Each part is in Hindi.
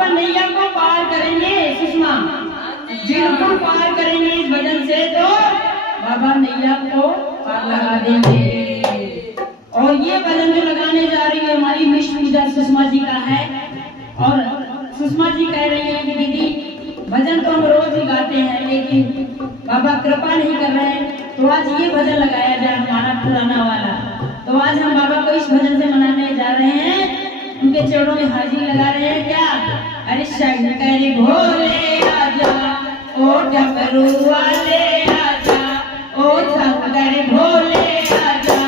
बाबा नैया को पार करेंगे सुषमा, बिल्कुल पार करेंगे इस भजन से, तो बाबा नैया को पार लगा देंगे। और ये भजन जो लगाने जा रही है हमारी मिश्र पूजा सुषमा जी का है। और सुषमा जी कह रही है कि दीदी भजन तो हम रोज ही गाते हैं लेकिन बाबा कृपा नहीं कर रहे हैं, तो आज ये भजन लगाया जाए हमारा पुराना वाला। तो आज हम बाबा को इस भजन से मनाने जा रहे हैं, उनके चरणों में हाजिरी लगा रहे हैं। क्या अरे शंकर भोले राजा ओ डमरू वाले राजा, ओ शंकर भोले राजा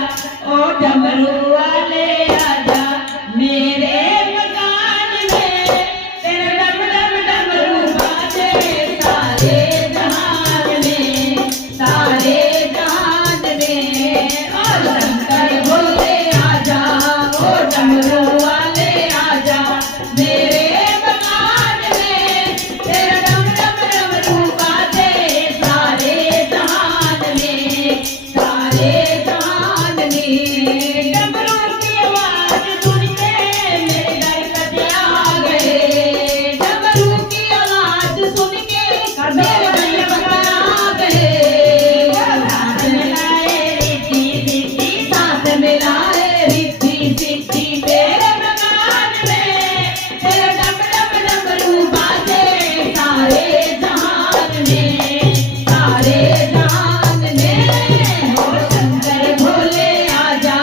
ओ डमरू वाले राजा, मेरे मकान में तेरा डम डम डमरू बाजे सारे जहान में, सारे जहान में। ओ शंकर भोले राजा ओ डमरू वाले राजा, मेरे मकान में तेरा डम डम डमरू बाजे सारे जहान में, सारे जहान में। डमरू की आवाज सुन के मेरे घर कदे आ गए, डमरू की आवाज सुन के मेरे घर कदे आ गए। साथ मिलाए रिद्धि सिद्धि, साथ मिलाए रिद्धि सिद्धि, मेरे मकान में तेरा डम डम डमरू बाजे सारे जहान में, सारे जहान में। ओ शंकर भोले आजा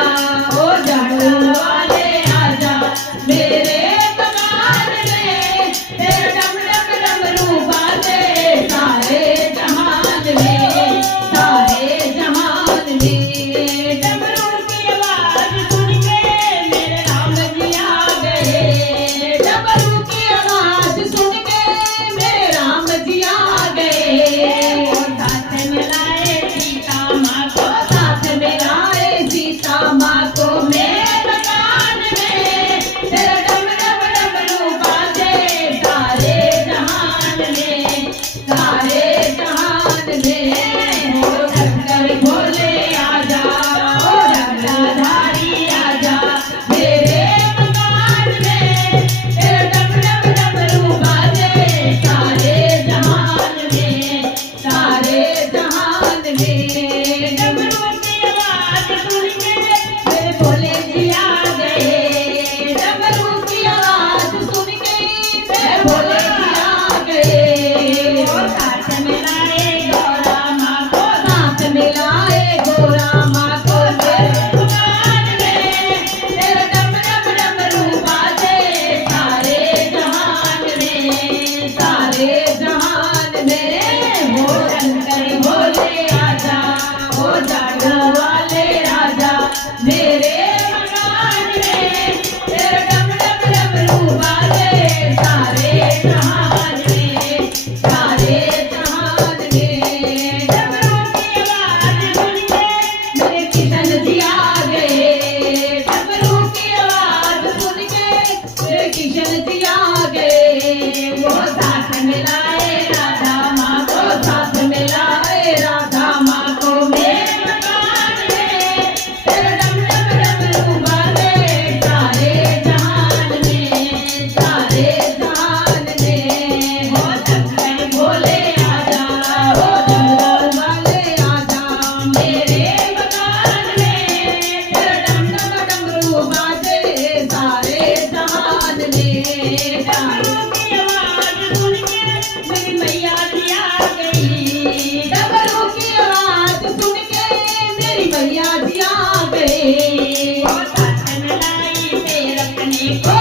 ओ डमरू वाले आजा, मेरे मकान में तेरा डम डम डमरू बाजे सारे जहान में, सारे जहान में। डमरू की आवाज सुन के मेरे राम जी आ गए, डमरू की आवाज सुन के मेरे राम जी आ गए। और साथ मिलाए सीता माँ को, साथ मिलाए सीता माँ को, मेरे मकान में तेरा डम डम डमरू बाजे सारे जहान में, सारे जहान में। ओ शंकर भोले आजा ओ डमराधारी आजा, मेरे मकान में तेरा डम डम डमरू बाजे सारे जहान में, सारे जहान में। डमरू की आवाज सुन के मेरे भोले जी आ गए, डमरू की आवाज सुन के मेरे भोले जी आ गए। और साथ मिलाए गौरा माँ को, साथ मिलाए गौरा माँ को, मेरे मकान में तेरा डम डम डमरू बाजे सारे जहान में, सारे जहान में। ओ शंकर भोले आजा ओ डमरू वाले राजा, मेरे मकान में तेरा डम डम डमरू बाजे सारे जहान में, सारे जहान में। डमरू की आवाज सुन के मेरे किशन जी आ गए, डमरू की आवाज सुन के मेरे किशन जी आ गए। वो साथ मिलाए राधा माँ को, साथ मिलाए राधा माँ को, मेरे मकान में तेरा डम डम डमरू बाजे सारे जहान में, सारे जहान में। ओ शंकर भोले आजा ओ डमरू वाले आजा, मेरे मकान में तेरा डम डम डमरू बाजे सारे जहान में। डमरू की आवाज सुन के मेरी मैया जी आ गई, डमरू की आवाज सुन के मेरी मैया जी आ गई। और साथ मिलाई शेर अपने को,